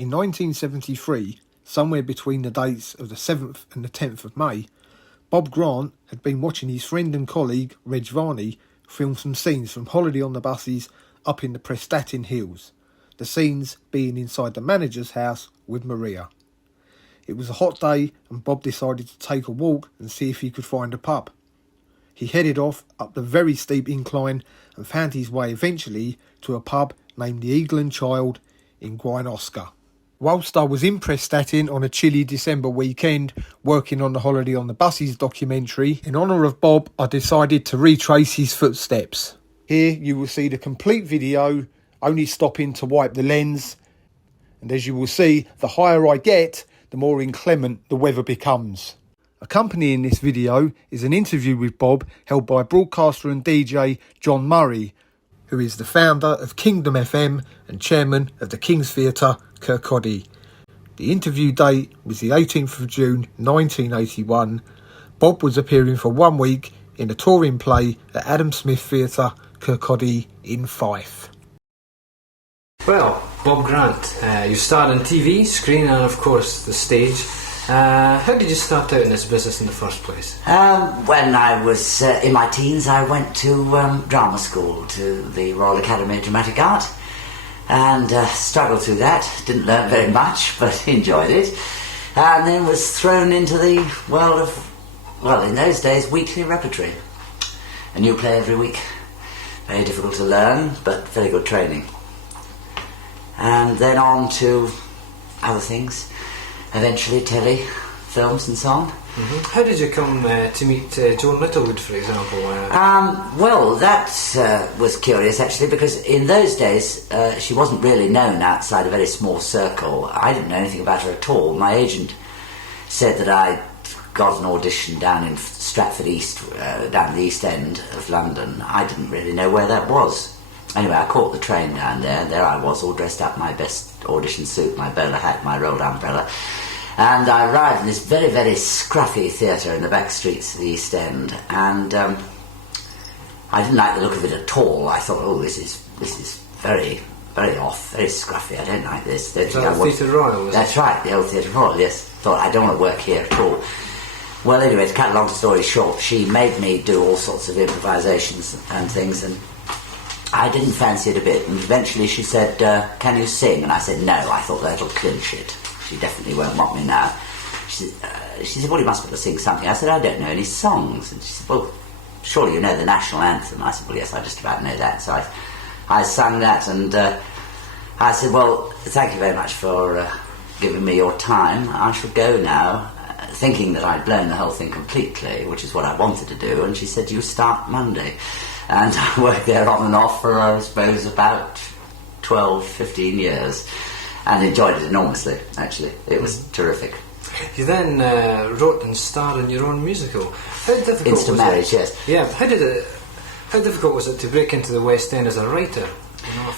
In 1973, somewhere between the dates of the 7th and the 10th of May, Bob Grant had been watching his friend and colleague Reg Varney film some scenes from Holiday on the Buses up in the Prestatyn Hills, the scenes being inside the manager's house with Maria. It was a hot day and Bob decided to take a walk and see if he could find a pub. He headed off up the very steep incline and found his way eventually to a pub named the Eagle and Child in Gwaun-Oscar. Whilst I was in Prestatyn on a chilly December weekend working on the Holiday on the Buses documentary, in honour of Bob, I decided to retrace his footsteps. Here you will see the complete video, only stopping to wipe the lens. And as you will see, the higher I get, the more inclement the weather becomes. Accompanying this video is an interview with Bob held by broadcaster and DJ John Murray, who is the founder of Kingdom FM and chairman of the King's Theatre, Kirkcaldy. The interview date was the 18th of June 1981. Bob was appearing for 1 week in a touring play at Adam Smith Theatre, Kirkcaldy in Fife. Well, Bob Grant, you starred on TV, screen and of course the stage. How did you start out in this business in the first place? When I was in my teens, I went to drama school, to the Royal Academy of Dramatic Art, and struggled through that. Didn't learn very much, but enjoyed it. And then was thrown into the world of, well, in those days, weekly repertory. A new play every week. Very difficult to learn, but very good training. And then on to other things. Eventually telly, films and so on. Mm-hmm. How did you come to meet Joan Littlewood, for example? Well, that was curious actually, because in those days she wasn't really known outside a very small circle. I didn't know anything about her at all. My agent said that I got an audition down in Stratford East, down the East End of London. I didn't really know where that was. Anyway, I caught the train down there, and there I was, all dressed up, my best audition suit, my bowler hat, my rolled umbrella. And I arrived in this very, very scruffy theatre in the back streets of the East End, and I didn't like the look of it at all. I thought, oh, this is very, very off, very scruffy. I don't like this. Is that the Theatre Royal? That's right, the old Theatre Royal, yes. Thought, I don't want to work here at all. Well, anyway, to cut a long story short, she made me do all sorts of improvisations and things, and I didn't fancy it a bit, and eventually she said, can you sing? And I said, no. I thought that'll clinch it. She definitely won't want me now. She said, well, you must be able to sing something. I said, I don't know any songs. And she said, well, surely you know the national anthem. I said, well, yes, I just about know that. So I sang that, and I said, well, thank you very much for giving me your time. I shall go now, thinking that I'd blown the whole thing completely, which is what I wanted to do. And she said, you start Monday. And I worked there on and off for, I suppose, about 12, 15 years. And enjoyed it enormously, actually. It was terrific. You then wrote and starred in your own musical. How difficult Instant was Marriage, it? yes. Yeah, how difficult was it to break into the West End as a writer?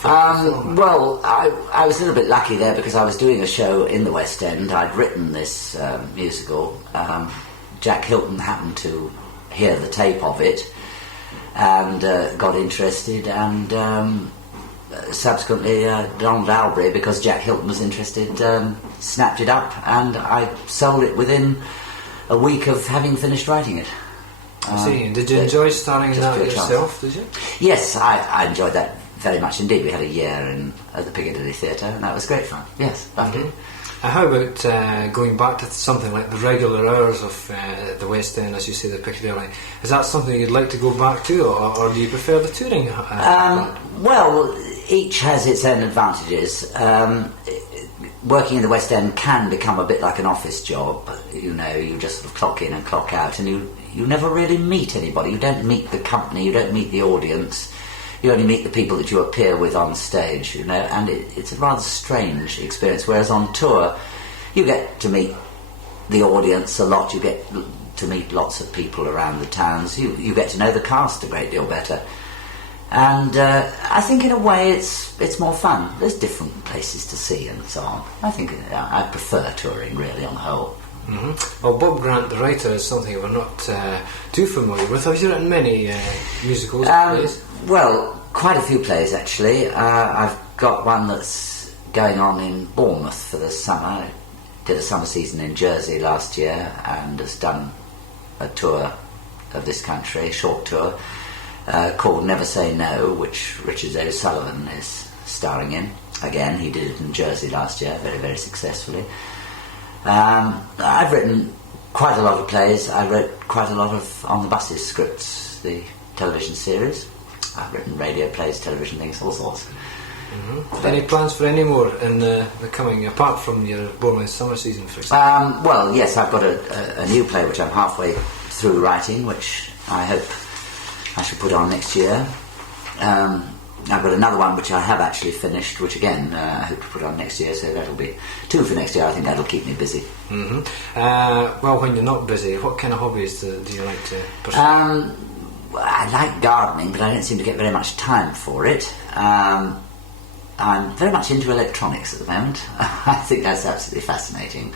Well, I was a little bit lucky there because I was doing a show in the West End. I'd written this musical. Jack Hilton happened to hear the tape of it and got interested, and subsequently Donald Albury, because Jack Hilton was interested, snapped it up, and I sold it within a week of having finished writing it. I see. Did you enjoy starring in that yourself, did you? Yes, I enjoyed that very much indeed. We had a year at the Piccadilly Theatre, and that was great fun. Yes, loved it. How about going back to something like the regular hours of the West End, as you say, the Piccadilly? Is that something you'd like to go back to, or do you prefer the touring? Well, each has its own advantages. Working in the West End can become a bit like an office job. You know, you just sort of clock in and clock out, and you never really meet anybody. You don't meet the company, you don't meet the audience. You only meet the people that you appear with on stage, you know, and it's a rather strange experience. Whereas on tour, you get to meet the audience a lot, you get to meet lots of people around the towns, you get to know the cast a great deal better. And I think in a way it's more fun. There's different places to see and so on. I think I prefer touring really on the whole. Mm-hmm. Well, Bob Grant, the writer, is something we're not too familiar with. Have you written many musicals, plays? Well, quite a few plays actually. I've got one that's going on in Bournemouth for the summer. Did a summer season in Jersey last year and has done a tour of this country, a short tour, called Never Say No, which Richard O'Sullivan is starring in. Again, he did it in Jersey last year, very, very successfully. I've written quite a lot of plays. I wrote quite a lot of On the Buses scripts, the television series. I've written radio plays, television things, all sorts. Mm-hmm. Any plans for any more in the coming, apart from your Bournemouth summer season, for example? Well, yes, I've got a new play which I'm halfway through writing, which I hope I shall put on next year. I've got another one which I have actually finished, which again I hope to put on next year, so that'll be 2 for next year. I think that'll keep me busy. Mm-hmm. Well, when you're not busy, what kind of hobbies do you like to pursue? I like gardening, but I don't seem to get very much time for it. I'm very much into electronics at the moment. I think that's absolutely fascinating,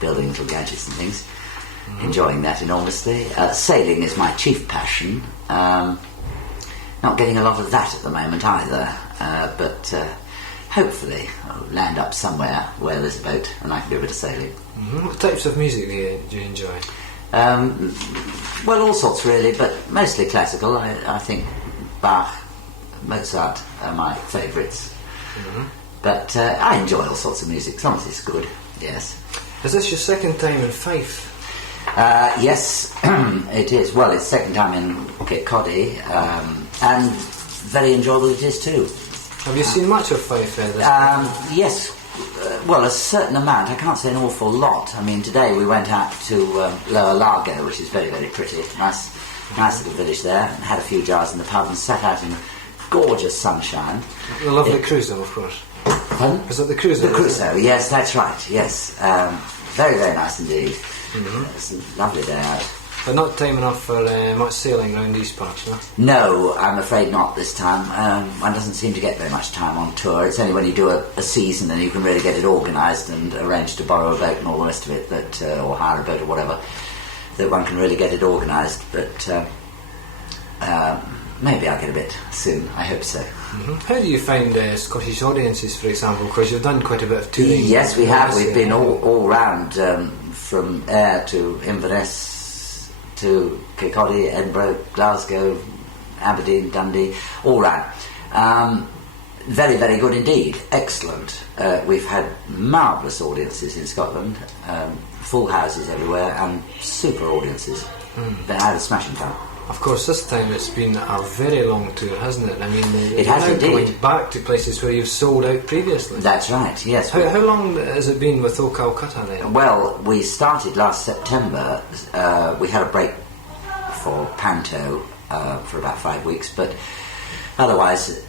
building little gadgets and things. Mm-hmm. Enjoying that enormously. Sailing is my chief passion. Not getting a lot of that at the moment either, but hopefully I'll land up somewhere where there's a boat and I can do a bit of sailing. Mm-hmm. What types of music do you enjoy? Well, all sorts really, but mostly classical. I think Bach, Mozart are my favourites. Mm-hmm. But I enjoy all sorts of music, as long as it's good, yes. Is this your second time in Fife? Yes, it is. Well, it's second time in Kirkcaldy, and very enjoyable it is too. Have you seen much of Fife this Yes, well, a certain amount. I can't say an awful lot. I mean, today we went out to Lower Largo, which is very, very pretty. Nice little village there, and had a few jars in the pub and sat out in gorgeous sunshine. The lovely Crusoe, of course. Pardon? Is that the Crusoe? The Crusoe, yes, that's right, yes. Very, very nice indeed. Mm-hmm. It's a lovely day out. But not time enough for much sailing around these parts, no? No, I'm afraid not this time. One doesn't seem to get very much time on tour. It's only when you do a season and you can really get it organised and arrange to borrow a boat and all the rest of it, that or hire a boat or whatever, that one can really get it organised. But maybe I'll get a bit soon. I hope so. Mm-hmm. How do you find Scottish audiences, for example? Because you've done quite a bit of touring. Yes, we have. We've been all round, from Ayr to Inverness to Kirkcaldy, Edinburgh, Glasgow, Aberdeen, Dundee, all round. Very, very good indeed. Excellent. We've had marvellous audiences in Scotland, full houses everywhere, and super audiences. They had a smashing time. Of course, this time it's been a very long tour, hasn't it? I mean, it has indeed. Going back to places where you've sold out previously. That's right, yes. How long has it been with O Calcutta then? Well, we started last September. We had a break for Panto for about 5 weeks, but otherwise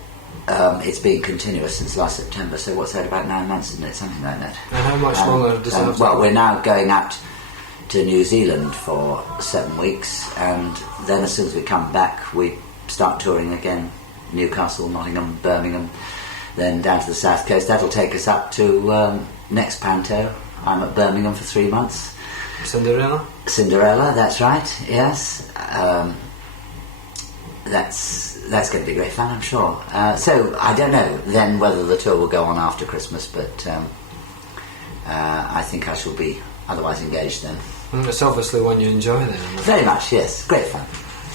it's been continuous since last September. So what's that, about 9 months, isn't it? Something like that. And how much longer does it have to Well, go? we're now going out to New Zealand for 7 weeks, and then as soon as we come back we start touring again. Newcastle, Nottingham, Birmingham, then down to the south coast. That'll take us up to next Panto. I'm at Birmingham for 3 months. Cinderella, that's right, yes. That's going to be great fun, I'm sure. So I don't know then whether the tour will go on after Christmas, but I think I shall be otherwise engaged then. It's obviously one you enjoy then. Very much, yes. Great fun.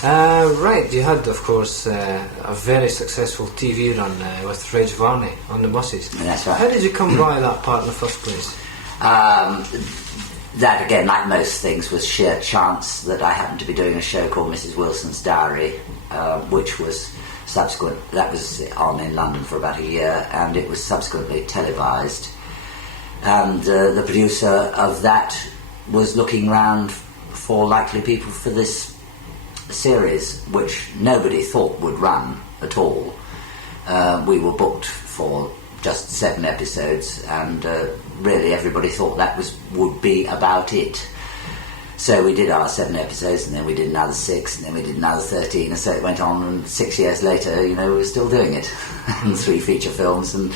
Right, you had, of course, a very successful TV run with Reg Varney on the buses. That's right. How did you come by that part in the first place? That, again, like most things, was sheer chance that I happened to be doing a show called Mrs. Wilson's Diary, which was subsequent. That was on in London for about a year, and it was subsequently televised. And the producer of that was looking round for likely people for this series, which nobody thought would run at all. We were booked for just 7 episodes, and really everybody thought that would be about it. So we did our 7 episodes, and then we did another 6, and then we did another 13, and so it went on, and 6 years later, we were still doing it. And 3 feature films, and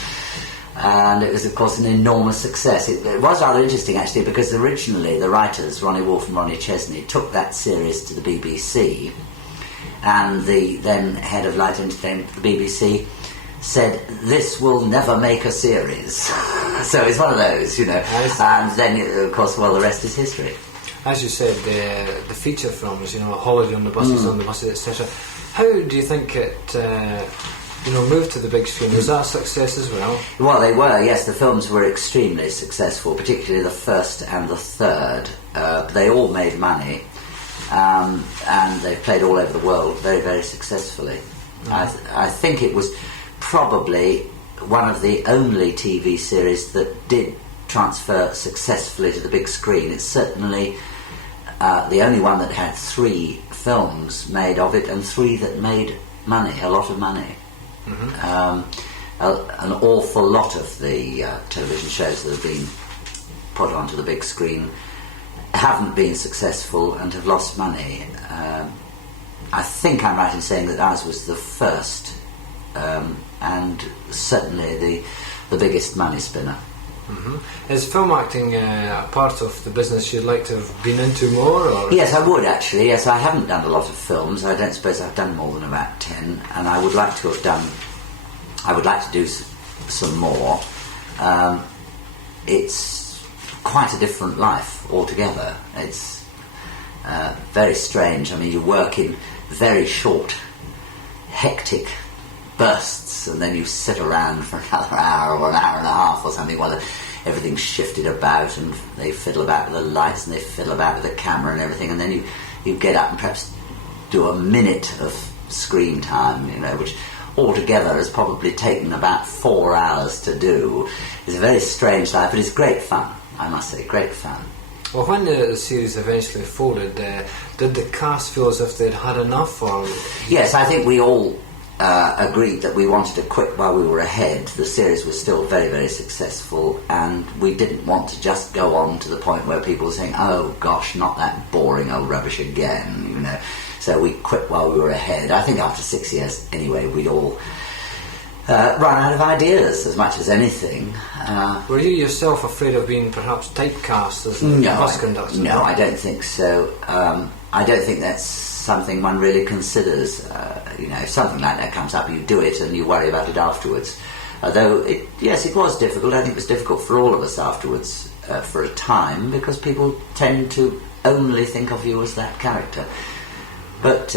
it was, of course, an enormous success. It was rather interesting, actually, because originally the writers, Ronnie Wolfe and Ronnie Chesney, took that series to the BBC, and the then head of light entertainment at the BBC said, "This will never make a series." So it's one of those, you know. And then, of course, well, the rest is history. As you said, the feature films, you know, Holiday on the Buses, etc. How do you think it, moved to the big screen? Was that a success as well? Well, they were, yes. The films were extremely successful, particularly the first and the third. They all made money, and they played all over the world very, very successfully. I think it was probably one of the only TV series that did transfer successfully to the big screen. It's certainly the only one that had 3 films made of it and 3 that made money, a lot of money. An awful lot of the television shows that have been put onto the big screen haven't been successful and have lost money. I think I'm right in saying that ours was the first and certainly the biggest money spinner. Is film acting a part of the business you'd like to have been into more? Or? Yes, I would actually. Yes, I haven't done a lot of films. I don't suppose I've done more than about 10, and I would like to have done. I would like to do some more. It's quite a different life altogether. It's very strange. I mean, you work in very short, hectic bursts, and then you sit around for another hour or an hour and a half or something while everything's shifted about, and they fiddle about with the lights and they fiddle about with the camera and everything, and then you get up and perhaps do a minute of screen time, you know, which altogether has probably taken about 4 hours to do. It's a very strange life, but it's great fun, I must say, great fun. Well, when the series eventually folded, did the cast feel as if they'd had enough? Or Yes, I think we all agreed that we wanted to quit while we were ahead. The series was still very, very successful, and we didn't want to just go on to the point where people were saying, "Oh gosh, not that boring old rubbish again," you know. So we quit while we were ahead. I think after 6 years, anyway, we'd all run out of ideas as much as anything. Were you yourself afraid of being perhaps typecast as a bus conductor? No, I don't think so. I don't think that's something one really considers. If something like that comes up, you do it and you worry about it afterwards. Although, it was difficult. I think it was difficult for all of us afterwards for a time, because people tend to only think of you as that character. But,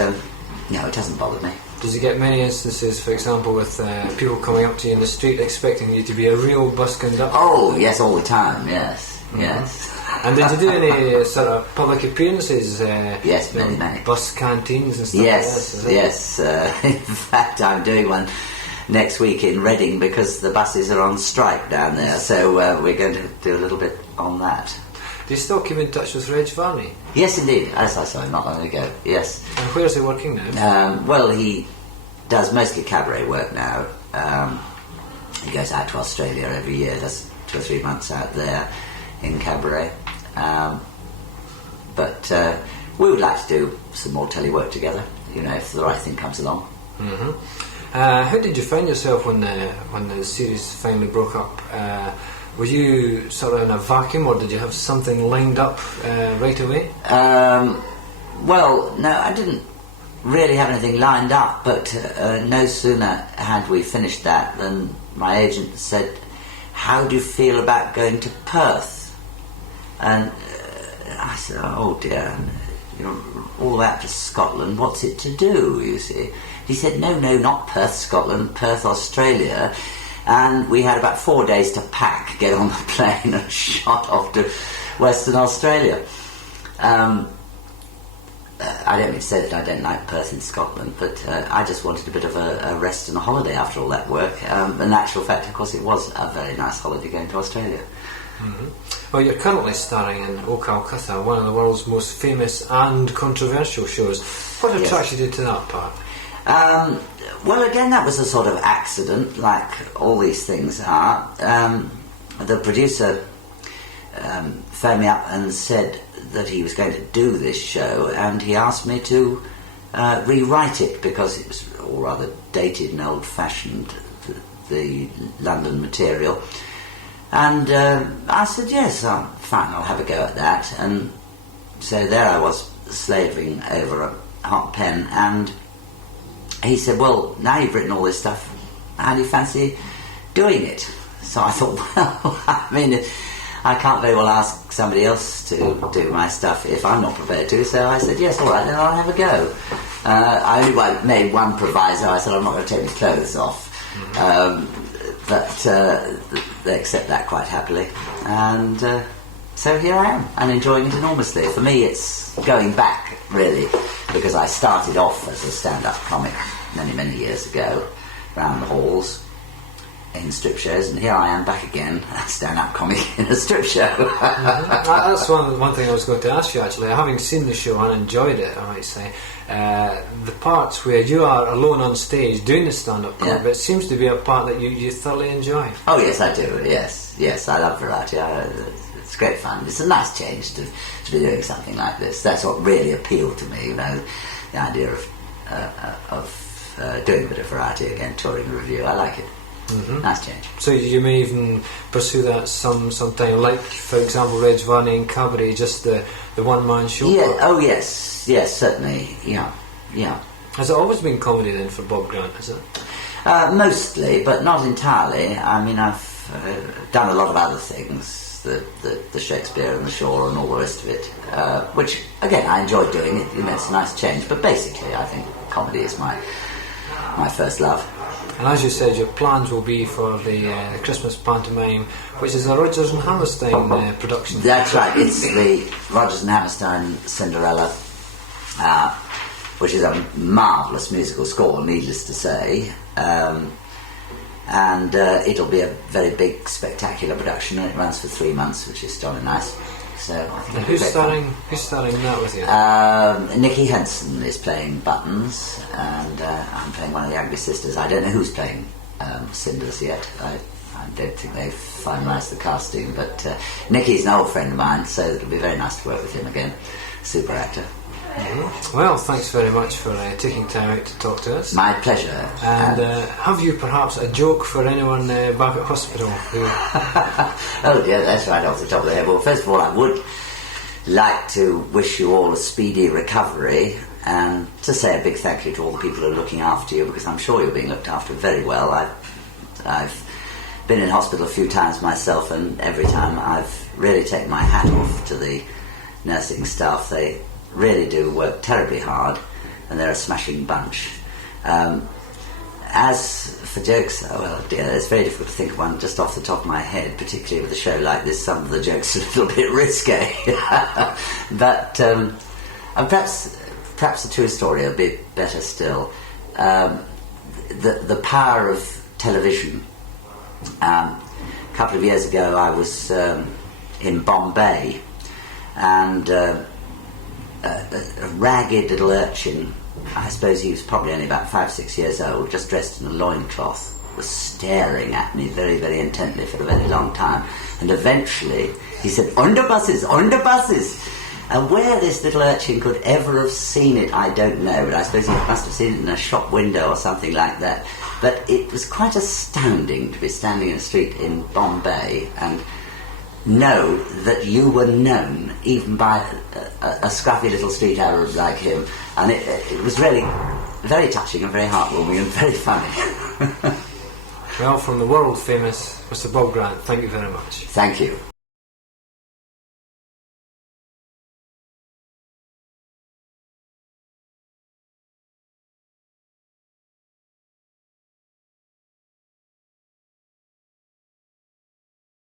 no, it doesn't bother me. Does you get many instances, for example, with people coming up to you in the street expecting you to be a real bus conductor? Oh, yes, all the time, yes, yes. And did you do any sort of public appearances? Yes, many. Bus canteens and stuff Yes, like that? Yes. In fact, I'm doing one next week in Reading because the buses are on strike down there, so we're going to do a little bit on that. Do you still keep in touch with Reg Varney? Yes, indeed. As I saw him not long ago, yes. And where's he working now? Well, he does mostly cabaret work now. He goes out to Australia every year, does 2 or 3 months out there in cabaret. But we would like to do some more telework together, if the right thing comes along. How did you find yourself when the series finally broke up? Were you sort of in a vacuum, or did you have something lined up right away? Well, no, I didn't really have anything lined up, but no sooner had we finished that than my agent said, "How do you feel about going to Perth?" And I said, "Oh dear, all the way up to Scotland, what's it to do, you see?" He said, no, not Perth, Scotland, Perth, Australia. And we had about 4 days to pack, get on the plane and shot off to Western Australia. I don't mean to say that I don't like Perth in Scotland, but I just wanted a bit of a rest and a holiday after all that work. In actual fact, of course, it was a very nice holiday going to Australia. Well, you're currently starring in O Calcutta, one of the world's most famous and controversial shows. What attracted you to that part? Well, again, that was a sort of accident, like all these things are. The producer phoned me up and said that he was going to do this show, and he asked me to rewrite it because it was all rather dated and old-fashioned, the London material. And I said, yes, fine, I'll have a go at that. And so there I was, slaving over a hot pen, and he said, well, now you've written all this stuff, how do you fancy doing it? So I thought, well, I mean, I can't very well ask somebody else to do my stuff if I'm not prepared to, so I said, yes, all right, then I'll have a go. I only made one proviso. I said, I'm not going to take my clothes off. But they accept that quite happily. And so here I am, and enjoying it enormously. For me, it's going back, really, because I started off as a stand-up comic many, many years ago, round the halls, in strip shows, and here I am back again, a stand-up comic in a strip show. That's one thing I was going to ask you, actually. Having seen the show and enjoyed it, I might say, the parts where you are alone on stage doing the stand-up comic, it seems to be a part that you thoroughly enjoy. Oh yes, I do, yes, I love variety. It's great fun. It's a nice change to be doing something like this. That's what really appealed to me, the idea of doing a bit of variety again, touring a review. I like it. Nice change. So you may even pursue that sometime, like, for example, Reg Varney and Cabaret, just the one-man show. Yeah. Oh yes, certainly. Yeah. Has it always been comedy then for Bob Grant? Is it? Mostly, but not entirely. I mean, I've done a lot of other things, the Shakespeare and the Shaw and all the rest of it, which again I enjoy doing. It's a nice change. But basically, I think comedy is my first love. And as you said, your plans will be for the Christmas pantomime, which is a Rodgers and Hammerstein production. That's right. It's the Rodgers and Hammerstein Cinderella, which is a marvellous musical score, needless to say. And it'll be a very big, spectacular production, and it runs for 3 months, which is jolly nice. So I think and who's starring that with you? Nicky Henson is playing Buttons, and I'm playing one of the Ugly Sisters. I don't know who's playing Cinders yet. I don't think they've finalised the casting, but Nicky's an old friend of mine, so it'll be very nice to work with him again. Super actor. Well, thanks very much for taking time out to talk to us. My pleasure. And have you perhaps a joke for anyone back at hospital? Oh dear, that's right off the top of the head. Well, first of all, I would like to wish you all a speedy recovery, and to say a big thank you to all the people who are looking after you, because I'm sure you're being looked after very well. I've been in hospital a few times myself, and every time I've really taken my hat off to the nursing staff. They really do work terribly hard, and they're a smashing bunch. As for jokes, oh well dear, it's very difficult to think of one just off the top of my head, particularly with a show like this. Some of the jokes are a little bit risque. But perhaps a true story will be better still. The power of television. A couple of years ago I was in Bombay, and a ragged little urchin, I suppose he was probably only about 5-6 years old, just dressed in a loincloth, was staring at me very, very intently for a very long time. And eventually he said, "Underbuses, underbuses!" And where this little urchin could ever have seen it, I don't know, but I suppose he must have seen it in a shop window or something like that. But it was quite astounding to be standing in a street in Bombay and know that you were known even by a scruffy little street Arab like him. And it was really very touching and very heartwarming and very funny. Well, from the world famous Mr. Bob Grant, thank you very much. Thank you.